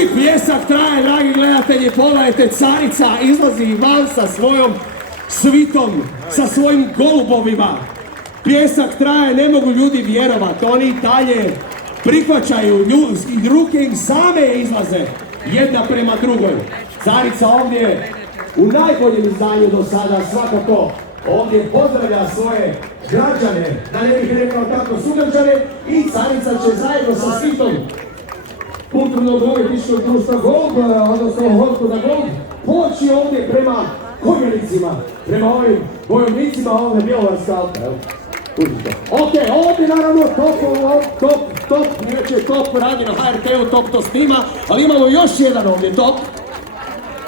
I pljesak traje, dragi gledatelji, pogledajte, carica izlazi van sa svojom svitom, sa svojim golubovima. Pljesak traje, ne mogu ljudi vjerovati, oni dalje prihvaćaju, ruke im same izlaze, jedna prema drugoj. Carica ovdje u najboljem izdanju do sada svakako ovdje pozdravlja svoje građane, da ne bih rekao tako sugrađane, i carica će zajedno sa svitom kulturnog umjetničkog društva Golub, odnosno Hoskoda Golub, poći ovdje prema konjenicima, prema ovim bojovnicima ovdje Bjelovarska Alka. Ok, ovdje naravno top, inače top radi na HRT-u, top to snima, ali imamo još jedan ovdje top.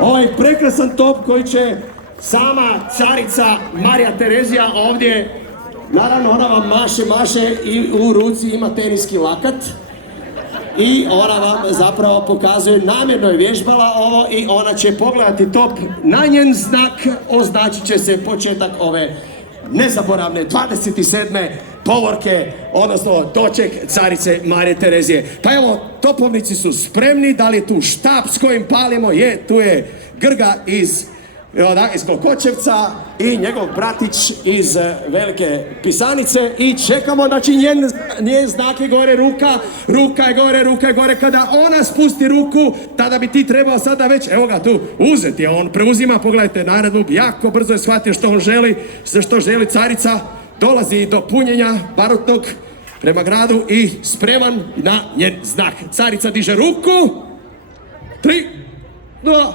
Ovaj prekrasan top koji će sama carica Marija Terezija ovdje, naravno ona vam maše i u ruci ima teniski lakat. I ona vam zapravo pokazuje, namjerno je vježbala ovo i ona će pogledati top na njen znak, označit će se početak ove nezaboravne 27. povorke, odnosno doček carice Marije Terezije. Pa evo, topovnici su spremni, da li je tu štap s kojim palimo? Je, tu je Grga iz Klokočevca i njegov bratić iz Velike Pisanice i čekamo, znači njen znak je gore, ruka je gore, kada ona spusti ruku, tada bi ti trebao sada već, evo ga tu, uzeti, on preuzima, pogledajte naredbu, jako brzo je shvatio što on želi, što želi carica, dolazi do punjenja barutnog prema gradu i spreman na njen znak. Carica diže ruku, 3, 2,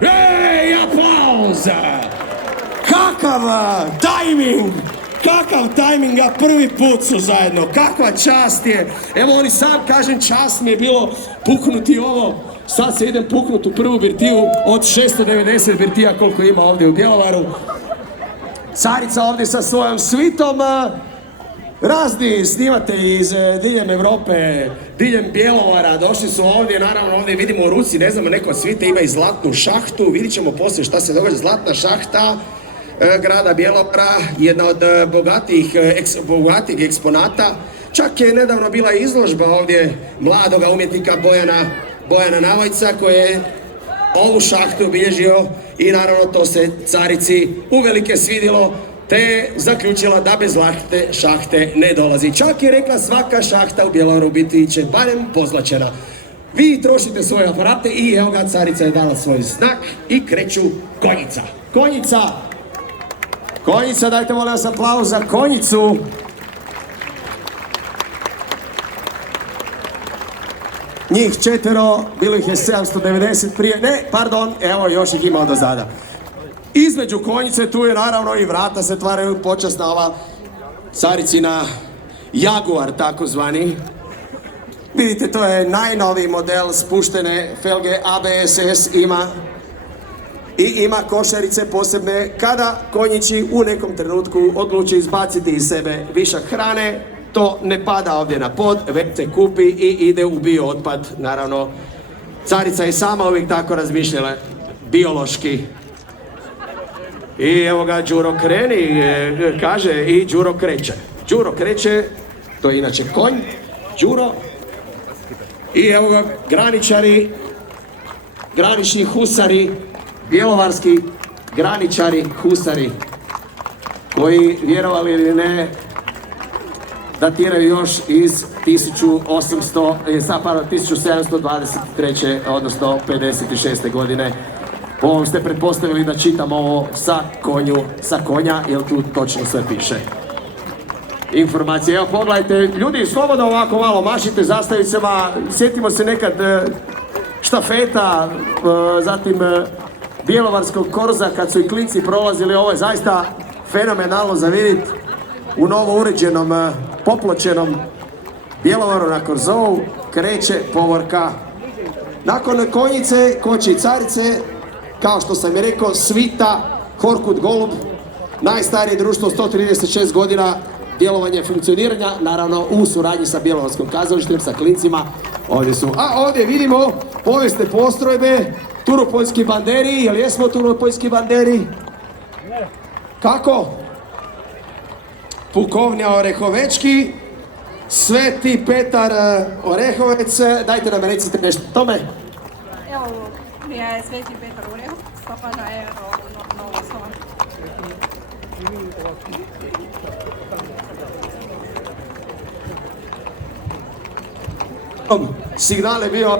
ej, aplauza! Kakav tajming, a prvi put su zajedno, kakva čast je. Evo oni sam kažem, čast mi je bilo puknuti ovo, sad se idem puknuti u prvu birtiju od 690 birtija koliko ima ovdje u Bjelovaru. Carica ovdje sa svojom svitom, razni snimatelji iz diljem Evrope, diljem Bjelovara, došli su ovdje, naravno ovdje vidimo u ruci, ne znamo, neko od svite ima i zlatnu šahtu, vidit ćemo poslije šta se događa, zlatna šahta grada Bjelovara, jedna od bogatijih eksponata, čak je nedavno bila izložba ovdje mladoga umjetnika Bojana Navojca koji je ovu šahtu obilježio i naravno to se carici uvelike svidjelo, te je zaključila da bez zlatne šahte ne dolazi. Čak je rekla svaka šahta u Bjelovaru biti će barem pozlačena. Vi trošite svoje aparate i evo ga, carica je dala svoj znak i kreću konjica. Konjica, dajte molim vas aplauz za konjicu. Njih 4, bilo ih je 790 prije, evo još ih ima od ozada. Između konjice tu je naravno i vrata se tvaraju, počasna ova caricina Jaguar takozvani. Vidite, to je najnoviji model spuštene felge ABSS ima košarice posebne kada konjići u nekom trenutku odluči izbaciti iz sebe višak hrane. To ne pada ovdje na pod, već se kupi i ide u bio otpad. Naravno, carica je sama uvijek tako razmišljala, biološki. I evo ga, Đuro kreni, kaže i Đuro kreće. Đuro kreće, to je inače konj, Đuro. I evo ga, graničari, granični husari, bjelovarski graničari, husari, koji, vjerovali ili ne, datiraju još iz 1723. odnosno 56. godine. Po ovom ste pretpostavili da čitam ovo sa konja, jer tu točno sve piše. Informacije, evo pogledajte, ljudi, slobodno ovako malo mašite zastavicama, sjetimo se nekad štafeta, zatim bjelovarskog korza kad su i klinci prolazili, ovo je zaista fenomenalno za vidjeti u novo uređenom, popločenom Bjelovaru na Korzovu kreće povorka. Nakon konjice, koči i carice, kao što sam je rekao, svita Horkut Golub, najstarije društvo, 136 godina djelovanja i funkcioniranja, naravno u suradnji sa Bjelovarskom kazalištem, sa klincima. Ovdje su, a ovdje vidimo povijesne postrojbe, turopoljski banderi, jel jesmo turopoljski banderi? Kako? Pukovnja Orehovečki, Sveti Petar Orehovec, dajte nam recite nešto o tome. Evo mi je Sveti Petar Orehovec, pa da je Novo Slovan. Signal je bio,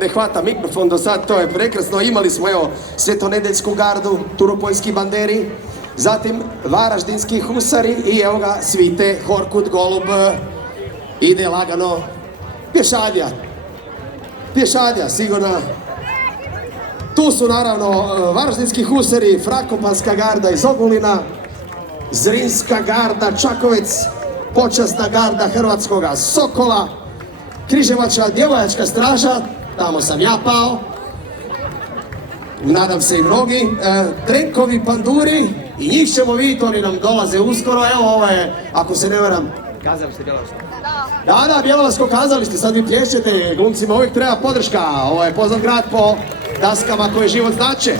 ne hvata mikrofon do sad, to je prekrasno. Imali smo evo svetonedeljsku gardu, turopoljski banderi, zatim varaždinski husari i evo ga svite Horkut Golub ide lagano. Pješadija sigurno. Tu su naravno varaždinski husari, Frakopanska garda iz Ogulina, Zrinska garda Čakovec, počasna garda Hrvatskoga Sokola, Križevačka djevojačka straža, tamo sam ja pao, nadam se i mnogi, Trenkovi panduri i njih ćemo vidjeti, oni nam dolaze uskoro, evo ovo je, ako se ne varam, kazalište Bjelovarsko. Da, Bjelovarsko kazalište, sad vi plješćete, glumcima uvijek treba podrška, ovo je poznat grad po daskama koje život znače.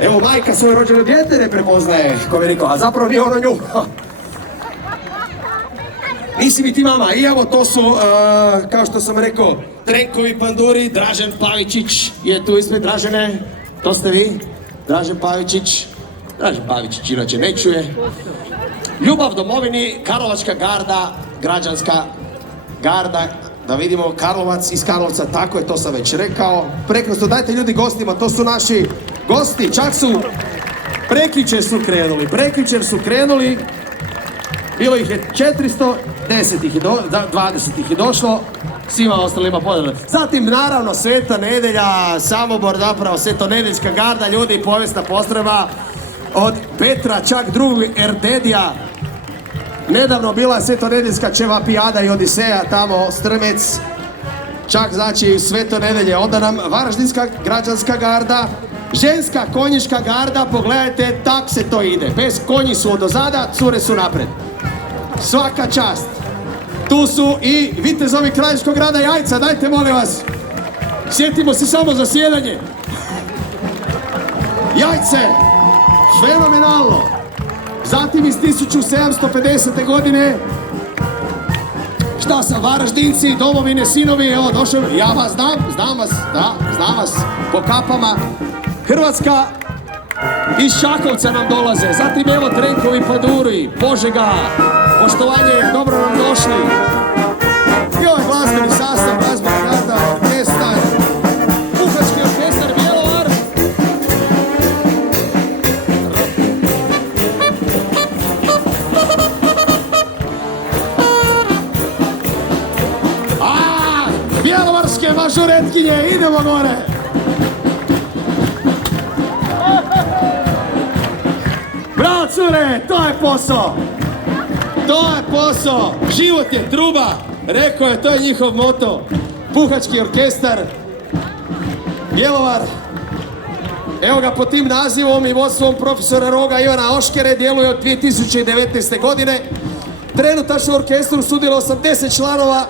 Evo majka svoje rođeno dijete ne prepoznaje, ko bi rekao, a zapravo nije ono nju. Nisi mi ti mama, i evo to su, kao što sam rekao, Trenkovi panduri, Dražen Pavičić je tu ispred. Dražene, to ste vi, Dražen Pavičić inače ne čuje. Ljubav domovini, Karlovačka garda, građanska garda, da vidimo Karlovac iz Karlovca, tako je, to sam već rekao. Prekrasno, dajte ljudi gostima, to su naši gosti, čak su, prekjučer su krenuli, bilo ih je 400, 20 ih je došlo, svima ostalima podano. Zatim naravno Sveta Nedelja, Samobor, zapravo svetonedeljska garda, ljudi, povijesna postrojba od Petra čak drugog Erdedija. Nedavno bila je svetonedeljska Čevapijada i Odiseja, tamo Strmec, čak znači Sveto Nedelje. Onda nam Varaždinska građanska garda, ženska konjička garda, pogledajte, tak se to ide. Bez konji su odozada, cure su napred. Svaka čast. Tu su i vitezovi Kraljevskog grada Jajca, dajte molim vas. Sjetimo se samo zasjedanje. Jajce, fenomenalno. Zatim iz 1750. godine, šta sam, Varaždinci, domovine, sinovi, evo došao, ja vas znam vas, po kapama. Hrvatska iz Čakovca nam dolaze, zatim evo Trenkovi panduri, Požega, poštovanje, dobro nam došli. I ovaj glazbeni sastav, glazbeni garda, orkestar, puhački orkestar Bjelovar. Bjelovarske mažuretkinje, idemo gore. Bravo cure, to je posao. Život je truba, rekao je, to je njihov moto. Puhački orkestar Bjelovar. Evo ga pod tim nazivom i vodstvom profesora Roga Ivana Oškere, djeluje od 2019. godine. Trenutačno u orkestru sudjeluje 80 članova,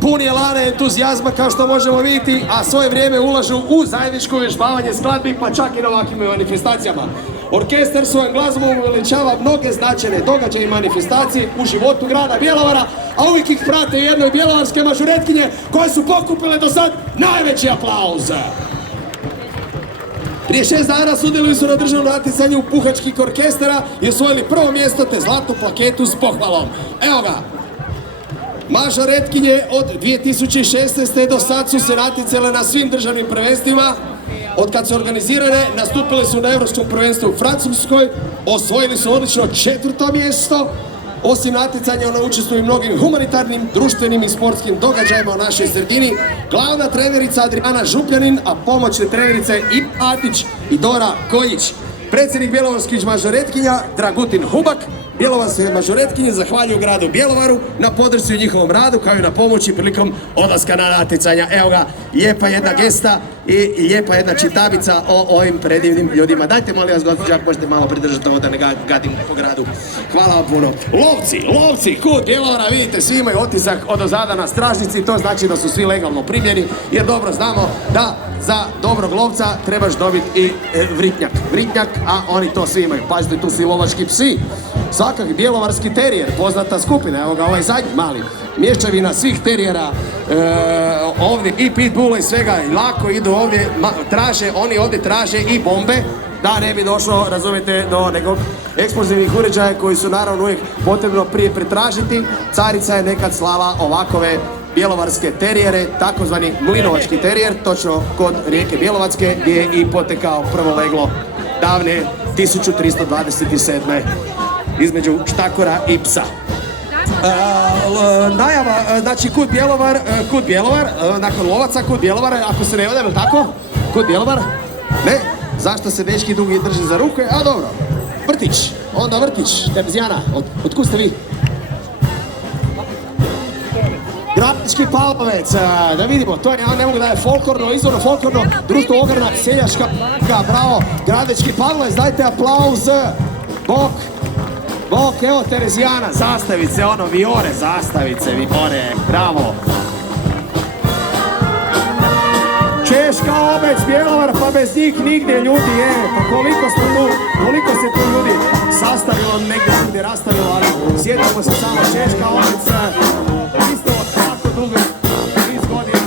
puni elane, entuzijazma kao što možemo vidjeti, a svoje vrijeme ulažu u zajedničko uvježbavanje skladbi, pa čak i na ovakvim manifestacijama. Orkestar svojom glazbom uveličava mnoge značajne događaje i manifestacije u životu grada Bjelovara, a uvijek ih prate jednoj bjelovarske mažuretkinje koje su pokupile do sad najveći aplauz. Prije 6 dana sudjeluju su na državnom natjecanju puhačkih orkestara i osvojili prvo mjesto te zlatnu plaketu s pohvalom. Evo ga, mažoretkinje od 2016. do sad su se natjecale na svim državnim prvenstvima. Od kad su organizirane, nastupile su na Europskom prvenstvu u Francuskoj, osvojili su odlično 4. mjesto. Osim natjecanja, ona učestvuje u mnogim humanitarnim, društvenim i sportskim događajima u našoj sredini. Glavna trenerica Adriana Župljanin, a pomoćne trenerice i Atić i Dora Koljić. Predsjednik bjelovarskih mažoretkinja Dragutin Hubak, bjelovarske mažoretkinje zahvaljuju gradu Bjelovaru na podršci u njihovom radu, kao i na pomoći prilikom odlaska na natjecanja. Evo ga, lijepa jedna gesta i lijepa jedna čitabica o ovim predivnim ljudima. Dajte molim vas, gospođa, ako možete malo pridržati ovo da ne gadim po gradu. Hvala vam puno. Lovci, kut Bjelovara, vidite, svi imaju otisak odozada na stražnici, to znači da su svi legalno primljeni, jer dobro znamo da za dobrog lovca trebaš dobiti i vritnjak, a oni to svi imaju. Pazite, tu su i lovački psi. svakak bjelovarski terijer, poznata skupina, evo ga ovaj zadnji mali, mješavina svih terijera, ovdje i pitbulla i svega, i lako idu ovdje, oni ovdje traže i bombe, da ne bi došlo, razumijete, do nekog eksplozivnih uređaja koji su naravno uvijek potrebno prije pretražiti. Carica je nekad slala ovakove bjelovarske terijere, takozvani mlinovački terijer, točno kod rijeke Bjelovatske gdje je i potekao prvo leglo davne 1327. između štakora i psa. Najava, znači Kut Bjelovar, nakon lovaca Kut Bjelovar, ako se ne varam, tako? Kut Bjelovar? Ne? Zašto se dečki dugi drže za ruke? A dobro, vrtić, onda vrtić, Temzijana, otkud ste vi? Gradečki Palovec, da vidimo, to je, ja ne mogu da je folklorno, izvorno folklorno, društvo ogranak, seljaška, bravo, Gradečki Palovec, dajte aplauz, Bok, evo Terezijana, zastavice, ono, Viore, zastavice, Viore, bravo. Češka Obec, Bjelovar, pa bez njih nigdje ljudi, pa koliko se tu ljudi sastavilo, negdje ljudi rastavilo, ali sjetimo se samo Češka Obec, isto tako dugo, 30 godina,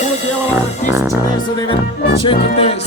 Kut Bjelovar, 1994.